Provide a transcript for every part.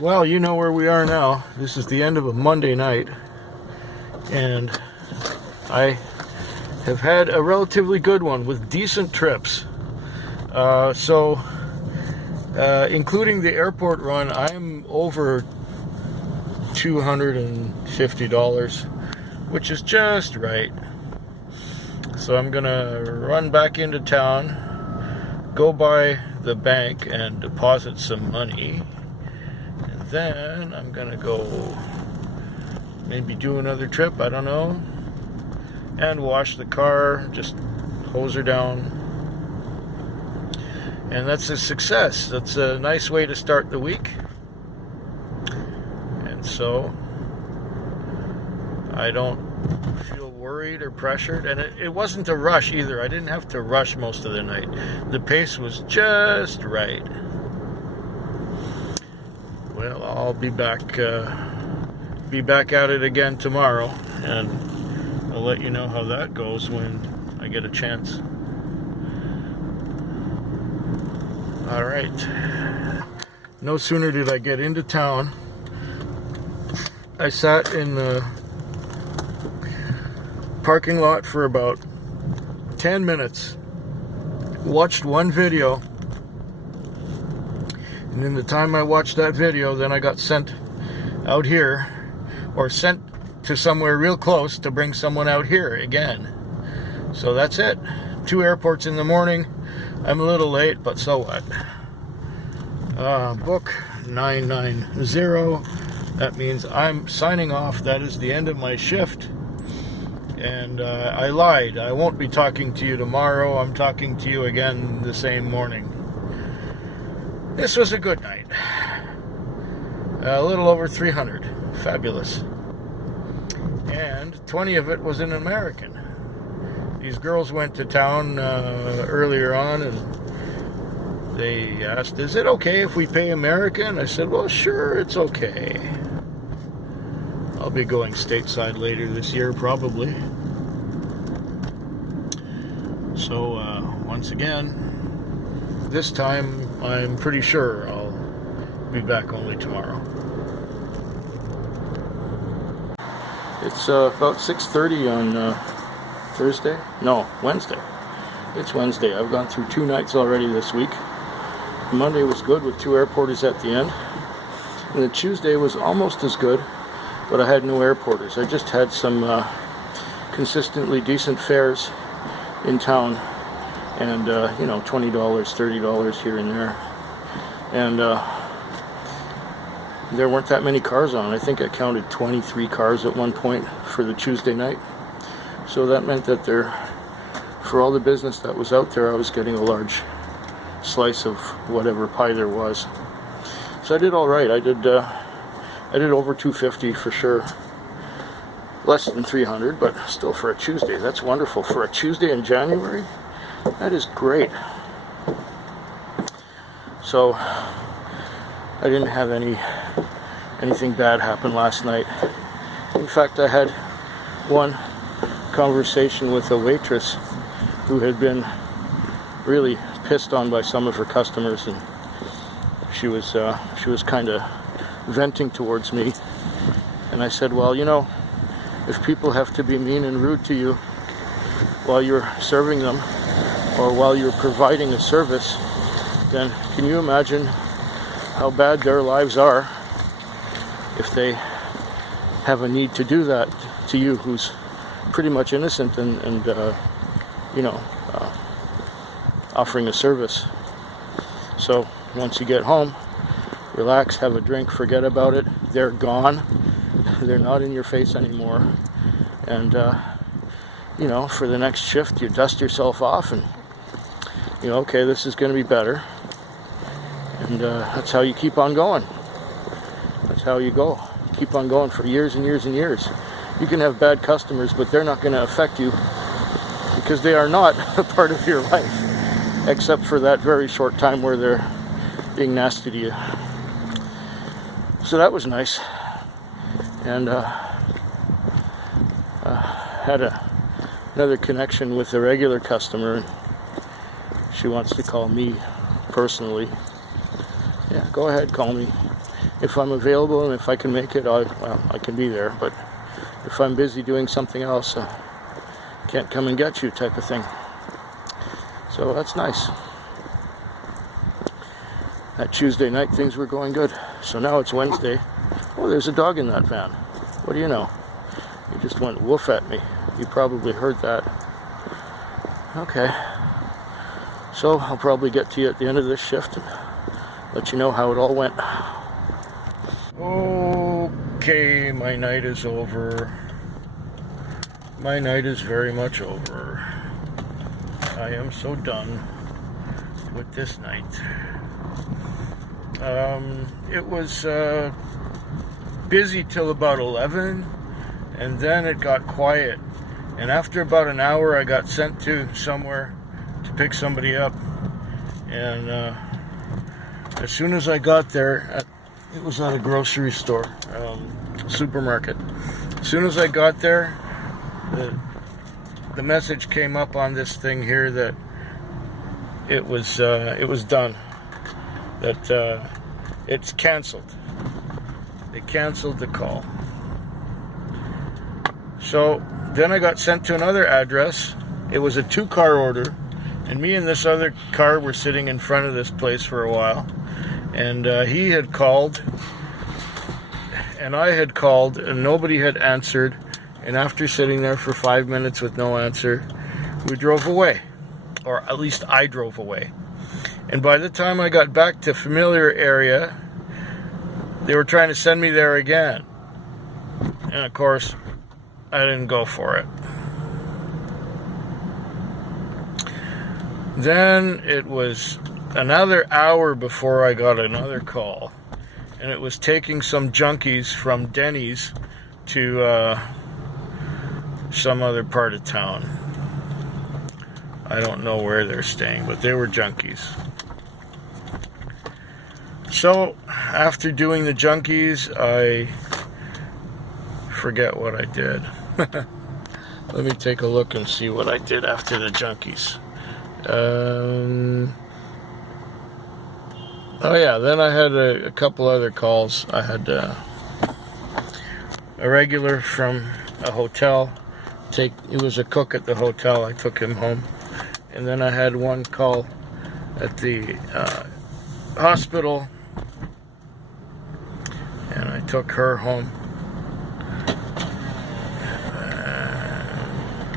Well, you know where we are now. This is the end of a Monday night, and I have had a relatively good one with decent trips. Including the airport run, I'm over $250, which is just right. So I'm gonna run back into town, go by the bank and deposit some money. Then I'm gonna go maybe do another trip, I don't know, and wash the car, just hose her down. And that's a success. That's a nice way to start the week. And so I don't feel worried or pressured, and it wasn't a rush either. I didn't have to rush most of the night. The pace was just right. Well, I'll be back at it again tomorrow, and I'll let you know how that goes when I get a chance. All right. No sooner did I get into town, I sat in the parking lot for about 10 minutes, watched one video. And in the time I watched that video, then I got sent out here, or sent to somewhere real close to bring someone out here again. So that's it. 2 airports in the morning. I'm a little late, but so what? Book 990. That means I'm signing off. That is the end of my shift. And I lied. I won't be talking to you tomorrow. I'm talking to you again the same morning. This was a good night. A little over 300. Fabulous. And 20 of it was in American. These girls went to town earlier on, and they asked, is it okay if we pay American? I said, well, sure, it's okay. I'll be going stateside later this year, probably. So, once again, this time I'm pretty sure I'll be back only tomorrow. It's about 6:30 on Thursday? No, Wednesday. It's Wednesday. I've gone through 2 nights already this week. Monday was good with 2 airporters at the end. And the Tuesday was almost as good, but I had no airporters. I just had some consistently decent fares in town. And, $20, $30 here and there. And there weren't that many cars on. I think I counted 23 cars at one point for the Tuesday night. So that meant that for all the business that was out there, I was getting a large slice of whatever pie there was. So I did all right. I did over 250 for sure. Less than 300, but still for a Tuesday. That's wonderful. For a Tuesday in January, that is great. So I didn't have anything bad happen last night. In fact, I had one conversation with a waitress who had been really pissed on by some of her customers, and she was kind of venting towards me. And I said, well, if people have to be mean and rude to you while you're serving them or while you're providing a service, then can you imagine how bad their lives are if they have a need to do that to you, who's pretty much innocent and offering a service. So once you get home, relax, have a drink, forget about it. They're gone. They're not in your face anymore. And for the next shift, you dust yourself off and okay, this is going to be better. And that's how you keep on going. That's how you go. Keep on going for years and years and years. You can have bad customers, but they're not going to affect you because they are not a part of your life, except for that very short time where they're being nasty to you. So that was nice. And had another connection with a regular customer. She wants to call me personally. Yeah, go ahead, call me. if I'm available and if I can make it, I can be there. But if I'm busy doing something else, can't come and get you type of thing. So that's nice. That Tuesday night, things were going good. So now it's Wednesday. Oh, there's a dog in that van. What do you know? He just went woof at me. You probably heard that. Okay. So I'll probably get to you at the end of this shift and let you know how it all went. Okay, my night is over. My night is very much over. I am so done with this night. It was busy till about 11, and then it got quiet. And after about an hour, I got sent to somewhere to pick somebody up. And as soon as I got there, it was at a grocery store, supermarket. As soon as I got there, the message came up on this thing here that it was done. That it's canceled. They canceled the call. So then I got sent to another address. It was a 2-car order, and me and this other car were sitting in front of this place for a while. And he had called, and I had called, and nobody had answered. And after sitting there for 5 minutes with no answer, we drove away, or at least I drove away. And by the time I got back to familiar area, they were trying to send me there again. And of course, I didn't go for it. Then it was another hour before I got another call. And it was taking some junkies from Denny's to some other part of town. I don't know where they're staying, but they were junkies. So, after doing the junkies, I forget what I did. Let me take a look and see what I did after the junkies. Oh yeah, then I had a couple other calls. I had a regular from a hotel. It was a cook at the hotel. I took him home. And then I had one call at the hospital, and I took her home.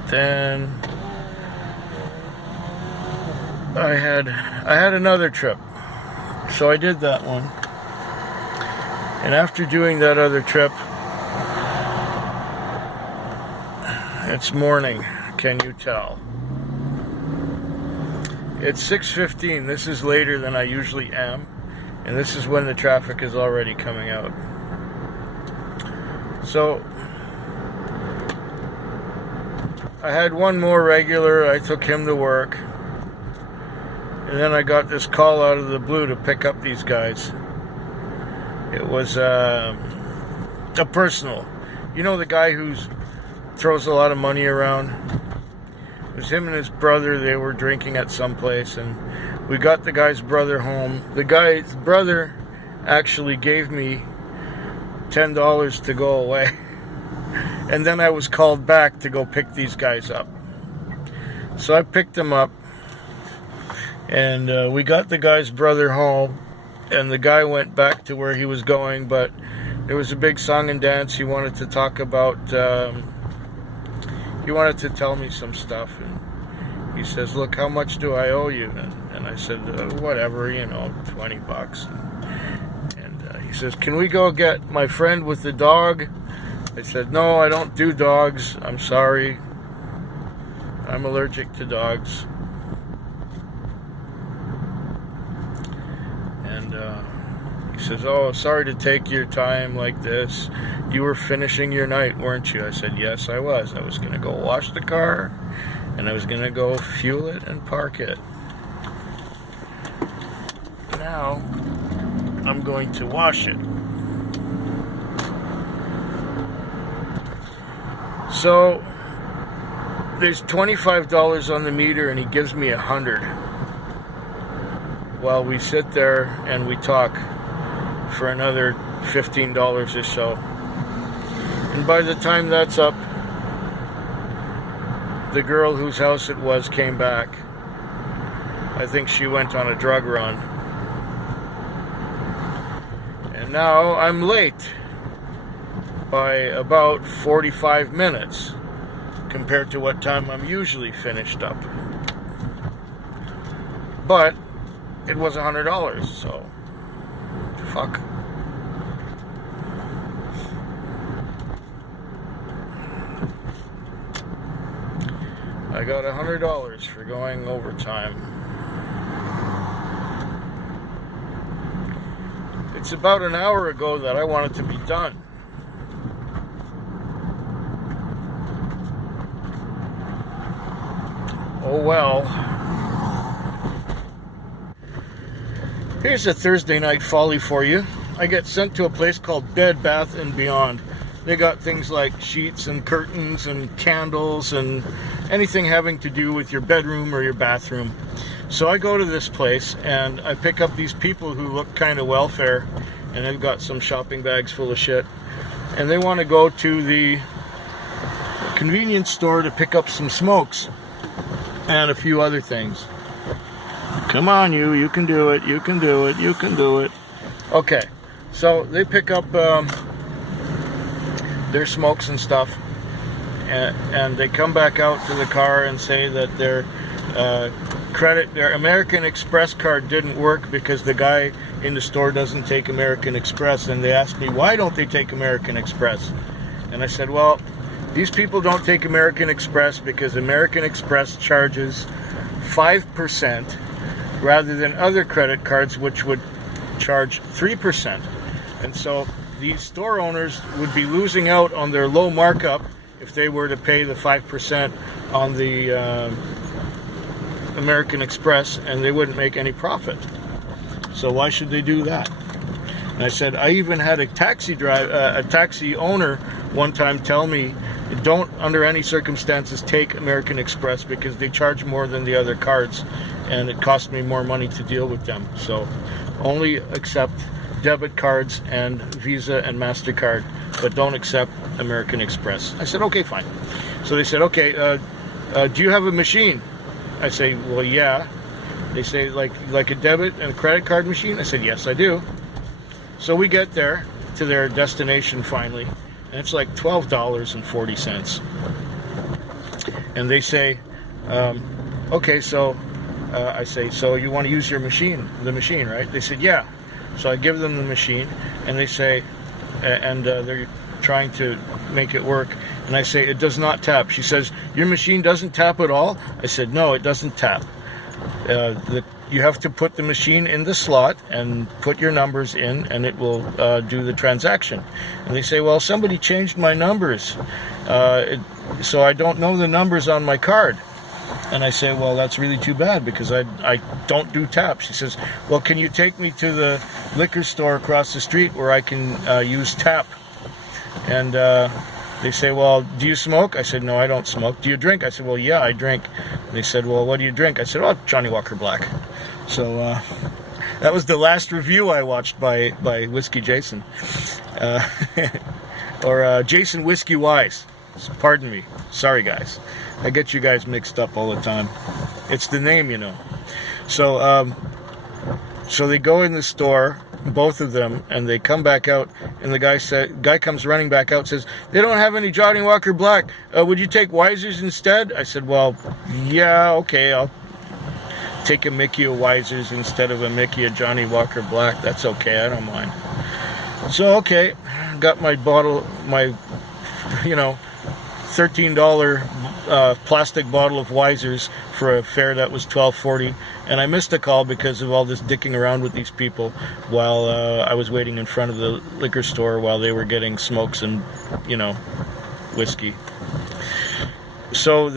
Then I had another trip, so I did that one. And after doing that other trip, it's morning. Can you tell? It's 6:15. This is later than I usually am, and this is when the traffic is already coming out. So I had one more regular. I took him to work, and then I got this call out of the blue to pick up these guys. It was a personal. You know the guy who throws a lot of money around? It was him and his brother. They were drinking at some place, and we got the guy's brother home. The guy's brother actually gave me $10 to go away. And then I was called back to go pick these guys up. So I picked them up, and we got the guy's brother home, and the guy went back to where he was going, but there was a big song and dance. He wanted to talk about, he wanted to tell me some stuff, and he says, look, how much do I owe you? And I said, whatever, $20. And he says, can we go get my friend with the dog? I said, no, I don't do dogs. I'm sorry. I'm allergic to dogs. And he says, oh, sorry to take your time like this. You were finishing your night, weren't you? I said, yes, I was. I was going to go wash the car, and I was going to go fuel it and park it. Now, I'm going to wash it. So, there's $25 on the meter, and he gives me $100. While we sit there and we talk for another $15 or so. And by the time that's up, the girl whose house it was came back. I think she went on a drug run. And now I'm late by about 45 minutes compared to what time I'm usually finished up. But it was $100, so fuck. I got $100 for going overtime. It's about an hour ago that I wanted to be done. Oh well. Here's a Thursday night folly for you. I get sent to a place called Bed Bath & Beyond. They got things like sheets and curtains and candles and anything having to do with your bedroom or your bathroom. So I go to this place and I pick up these people who look kind of welfare, and they've got some shopping bags full of shit, and they want to go to the convenience store to pick up some smokes and a few other things. Come on, you can do it, you can do it, you can do it. Okay, so they pick up their smokes and stuff, and they come back out to the car and say that their American Express card didn't work because the guy in the store doesn't take American Express. And they asked me, why don't they take American Express? And I said, well, these people don't take American Express because American Express charges 5% rather than other credit cards, which would charge 3%. And so these store owners would be losing out on their low markup if they were to pay the 5% on the American Express, and they wouldn't make any profit. So why should they do that? And I said, I even had a taxi owner one time tell me, don't under any circumstances take American Express because they charge more than the other cards, and it cost me more money to deal with them. So only accept debit cards and Visa and MasterCard, but don't accept American Express. I said, okay, fine. So they said, okay, do you have a machine? I say, well, yeah. They say, like a debit and a credit card machine? I said, yes, I do. So we get there to their destination finally, and it's like $12.40. And they say, okay, so I say, so you want to use your machine, the machine, right? They said, yeah. So I give them the machine, and they say, and they're trying to make it work, and I say, it does not tap. She says, your machine doesn't tap at all? I said, no, it doesn't tap. You have to put the machine in the slot and put your numbers in, and it will do the transaction. And they say, well, somebody changed my numbers, so I don't know the numbers on my card. And I say, well, that's really too bad because I don't do tap. She says, well, can you take me to the liquor store across the street where I can use tap? And they say, well, do you smoke? I said, no, I don't smoke. Do you drink? I said, well, yeah, I drink. They said, well, what do you drink? I said, oh, Johnny Walker Black. So that was the last review I watched by Whiskey Jason. Or Jason Whiskey Wise. Pardon me. Sorry, guys. I get you guys mixed up all the time. It's the name, you know. So so they go in the store, both of them, and they come back out, and the guy comes running back out, says, they don't have any Johnny Walker Black. Would you take Wisers instead? I said, well, yeah, okay, I'll take a Mickey of Wisers instead of a Mickey of Johnny Walker Black. That's okay, I don't mind. So, okay, got my bottle, my, $13 plastic bottle of Wisers for a fare that was $12.40, and I missed a call because of all this dicking around with these people while I was waiting in front of the liquor store while they were getting smokes and whiskey. So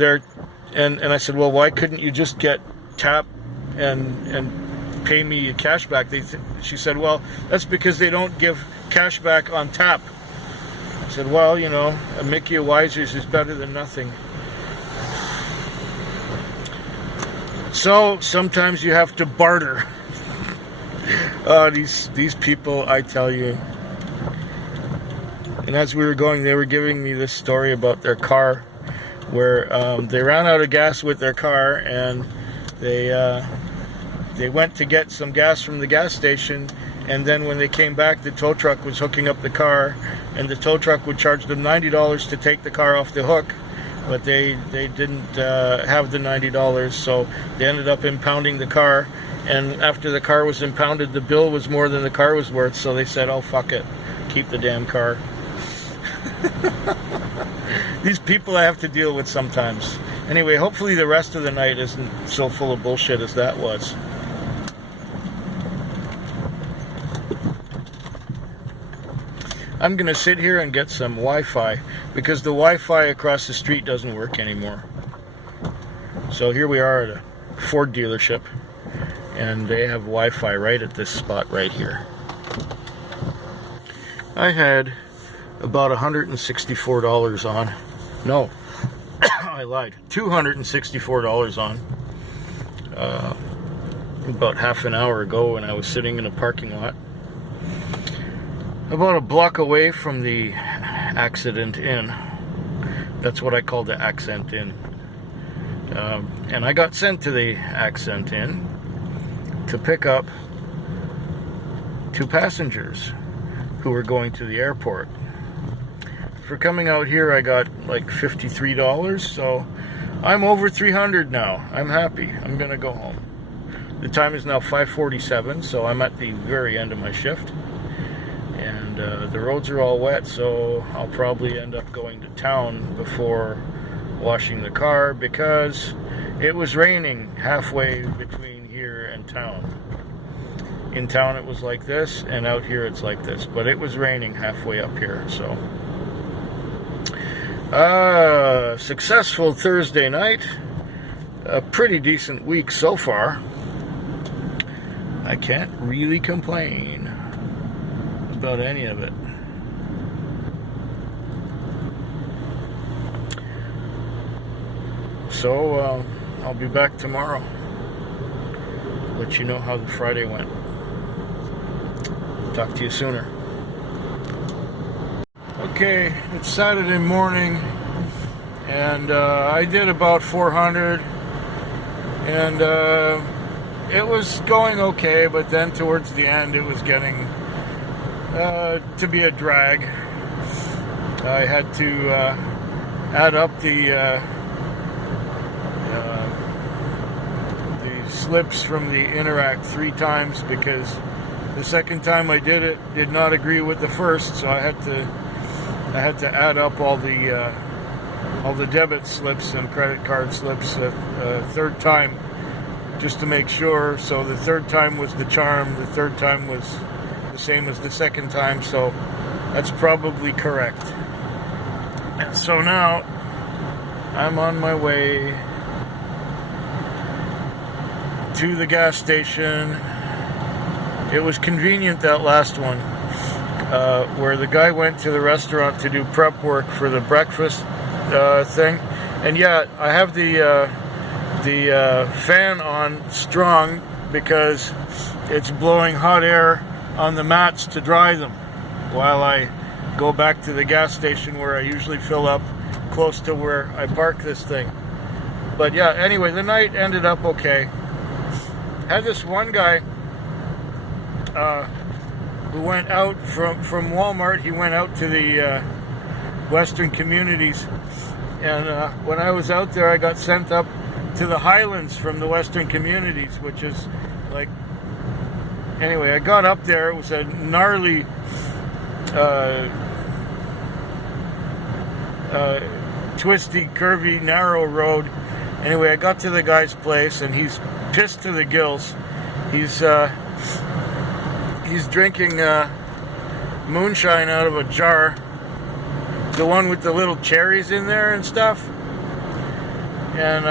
and I said, well, why couldn't you just get tap and pay me cash back? She said, well, that's because they don't give cash back on tap. I said, well, a Mickey of Wisers is better than nothing. So sometimes you have to barter. These people, I tell you, And as we were going, they were giving me this story about their car, where they ran out of gas with their car, and they went to get some gas from the gas station, and then when they came back, the tow truck was hooking up the car, and the tow truck would charge them $90 to take the car off the hook, but they didn't have the $90, so they ended up impounding the car, and after the car was impounded, the bill was more than the car was worth, so they said, oh, fuck it, keep the damn car. These people I have to deal with sometimes. Anyway, hopefully the rest of the night isn't so full of bullshit as that was. I'm going to sit here and get some Wi-Fi, because the Wi-Fi across the street doesn't work anymore. So here we are at a Ford dealership, and they have Wi-Fi right at this spot right here. I had about $164 on. No, I lied. $264 on. About half an hour ago when I was sitting in a parking lot, about a block away from the Accident Inn. That's what I call the Accent Inn. And I got sent to the Accent Inn to pick up 2 passengers who were going to the airport. For coming out here, I got like $53, so I'm over $300 now. I'm happy. I'm gonna go home. The time is now 5:47, so I'm at the very end of my shift. And the roads are all wet, so I'll probably end up going to town before washing the car, because it was raining halfway between here and town. In town it was like this, and out here it's like this, but it was raining halfway up here, so. Successful Thursday night. A pretty decent week so far. I can't really complain about any of it. So, I'll be back tomorrow. Let you know how the Friday went. Talk to you sooner. Okay, it's Saturday morning, and I did about 400, and it was going okay, but then towards the end it was getting to be a drag. I had to add up the slips from the Interac 3 times, because the second time I did it did not agree with the first, so I had to add up all the debit slips and credit card slips a third time, just to make sure. So the third time was the charm, the third time was the same as the second time, so that's probably correct. And so now I'm on my way to the gas station. It was convenient, that last one, where the guy went to the restaurant to do prep work for the breakfast thing. And yeah, I have the fan on strong, because it's blowing hot air on the mats to dry them, while I go back to the gas station where I usually fill up close to where I park this thing. But yeah, anyway, the night ended up okay. Had this one guy who went out from Walmart. He went out to the Western Communities, and when I was out there, I got sent up to the Highlands from the Western Communities, which is like, anyway, I got up there. It was a gnarly twisty, curvy, narrow road. Anyway, I got to the guy's place, and he's pissed to the gills. He's drinking moonshine out of a jar, the one with the little cherries in there and stuff. And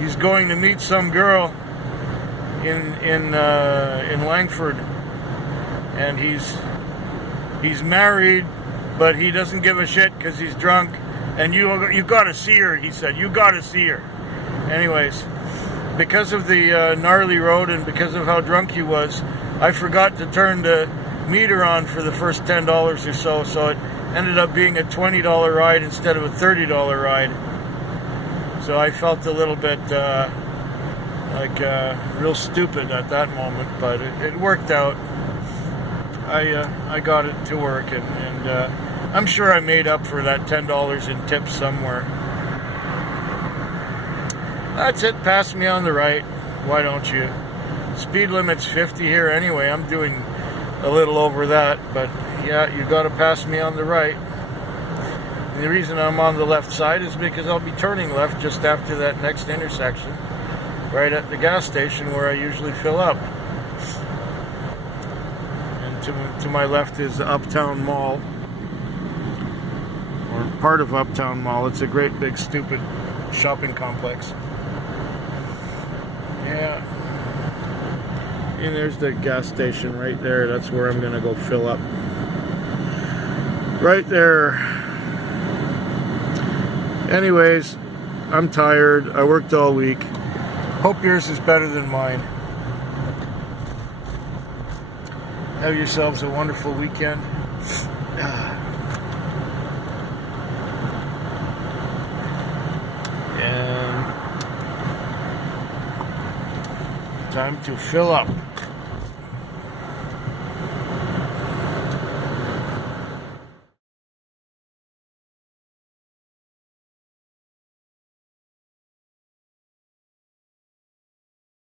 he's going to meet some girl in Langford, and he's married, but he doesn't give a shit because he's drunk. And you got to see her, he said. You got to see her. Anyways, because of the gnarly road and because of how drunk he was, I forgot to turn the meter on for the first $10 or so, so it ended up being a $20 ride instead of a $30 ride. So I felt a little bit real stupid at that moment, but it worked out. I got it to work, and I'm sure I made up for that $10 in tips somewhere. That's it. Pass me on the right. Why don't you? Speed limit's 50 here anyway. I'm doing a little over that, but yeah, you got to pass me on the right. And the reason I'm on the left side is because I'll be turning left just after that next intersection, right at the gas station where I usually fill up. And to my left is Uptown Mall, or part of Uptown Mall. It's a great big stupid shopping complex. Yeah. And there's the gas station right there. That's where I'm gonna go fill up. Right there. Anyways, I'm tired. I worked all week. Hope yours is better than mine. Have yourselves a wonderful weekend. And time to fill up.